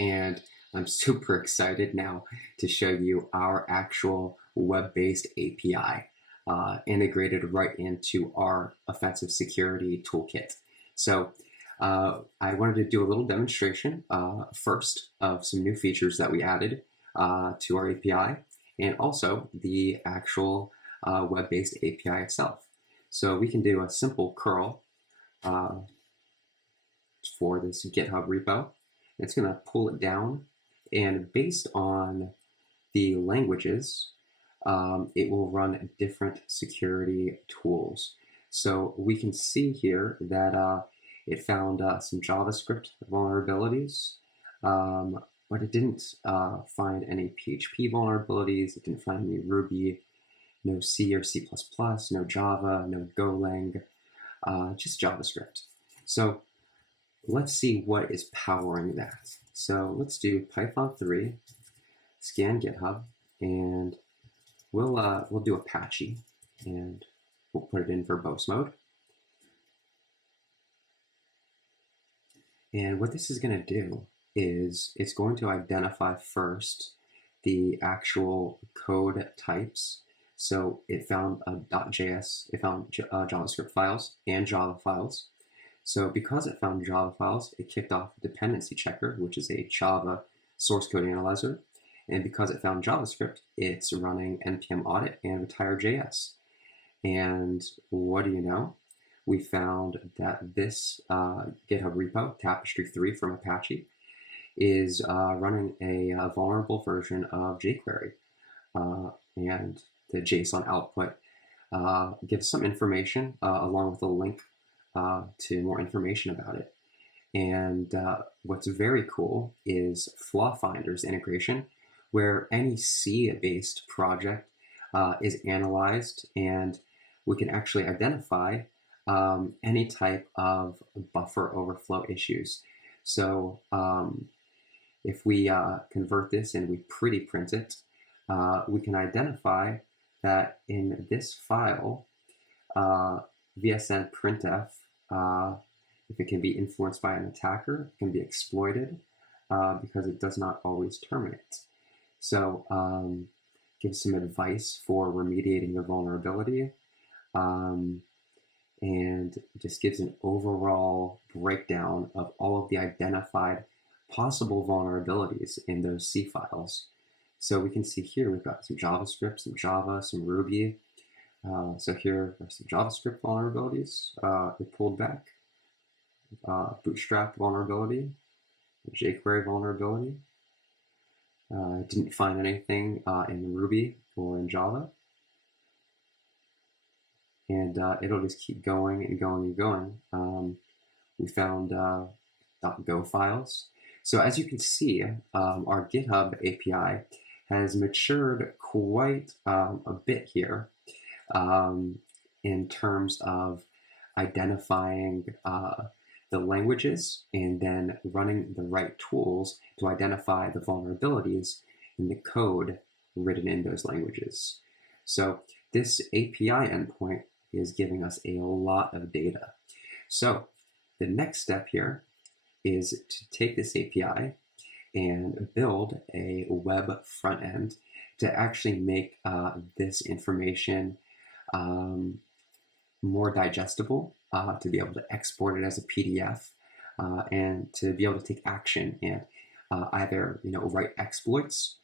and I'm super excited now to show you our actual web-based API integrated right into our offensive security toolkit. So I wanted to do a little demonstration first of some new features that we added to our API, and also the actual web-based API itself. So we can do a simple curl for this GitHub repo. It's going to pull it down, and based on the languages, it will run different security tools. So we can see here that it found some JavaScript vulnerabilities, but it didn't find any PHP vulnerabilities. It didn't find any Ruby, no C or C++, no Java, no Golang, just JavaScript. So let's see what is powering that. So let's do Python 3, scan GitHub, and we'll do Apache, and we'll put it in verbose mode. And what this is going to do is it's going to identify first the actual code types. So it found .js, it found JavaScript files and Java files. So because it found Java files, it kicked off a dependency checker, which is a Java source code analyzer. And because it found JavaScript, it's running npm audit and retire.js. And what do you know? We found that this GitHub repo, Tapestry 3 from Apache, is running a vulnerable version of jQuery. And the JSON output gives some information along with a link to more information about it. And what's very cool is Flaw Finder's integration, where any C-based project is analyzed, and we can actually identify any type of buffer overflow issues. So if we convert this and we pretty print it, we can identify that in this file, VSN printf, if it can be influenced by an attacker, it can be exploited because it does not always terminate. So give some advice for remediating the vulnerability, and just gives an overall breakdown of all of the identified possible vulnerabilities in those C files. So we can see here we've got some JavaScript, some Java, some Ruby. So here are some JavaScript vulnerabilities we pulled back. Bootstrap vulnerability, jQuery vulnerability. Didn't find anything in Ruby or in Java. And it'll just keep going and going and going. We found .go files. So as you can see, our GitHub API has matured quite a bit here in terms of identifying the languages and then running the right tools to identify the vulnerabilities in the code written in those languages. So this API endpoint is giving us a lot of data. So the next step here is to take this API and build a web front end to actually make this information more digestible, to be able to export it as a PDF, and to be able to take action and either write exploits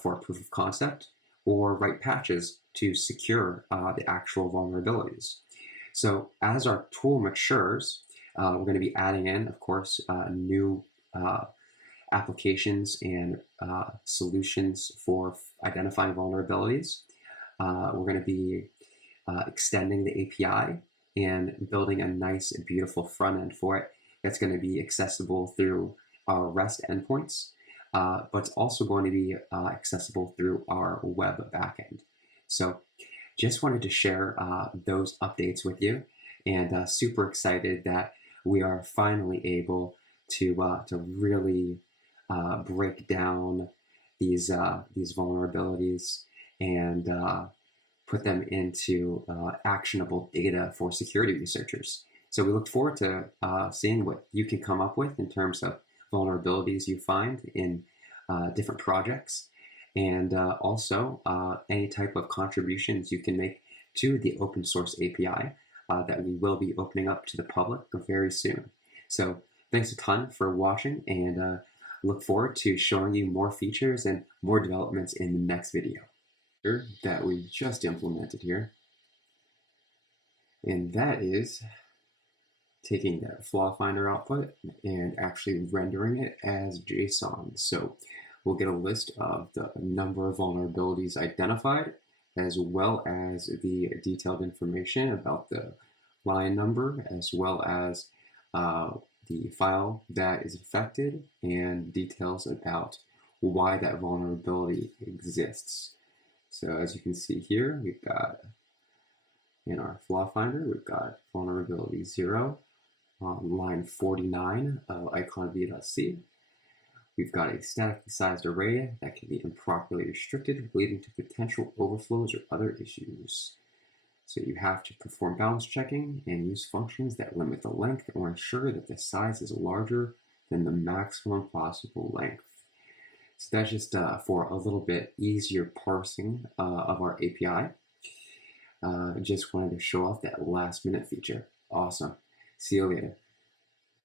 for a proof of concept or write patches to secure the actual vulnerabilities. So as our tool matures, we're going to be adding in, of course, new applications and solutions for identifying vulnerabilities. We're going to be extending the API and building a nice, beautiful front end for it that's going to be accessible through our REST endpoints, but it's also going to be accessible through our web backend. So just wanted to share those updates with you, and super excited that we are finally able to really break down these vulnerabilities and put them into actionable data for security researchers. So we look forward to seeing what you can come up with in terms of vulnerabilities you find in different projects, and also any type of contributions you can make to the open source API that we will be opening up to the public very soon. So thanks a ton for watching, and look forward to showing you more features and more developments in the next video that we just implemented here. And that is taking that flaw finder output and actually rendering it as JSON. So we'll get a list of the number of vulnerabilities identified, as well as the detailed information about the line number, as well as the file that is affected, and details about why that vulnerability exists. So as you can see here, we've got in our flaw finder, we've got vulnerability 0 on line 49 of icon.v.c. We've got a statically sized array that can be improperly restricted, leading to potential overflows or other issues. So you have to perform balance checking and use functions that limit the length or ensure that the size is larger than the maximum possible length. So that's just for a little bit easier parsing of our API. Just wanted to show off that last minute feature. Awesome. See you later.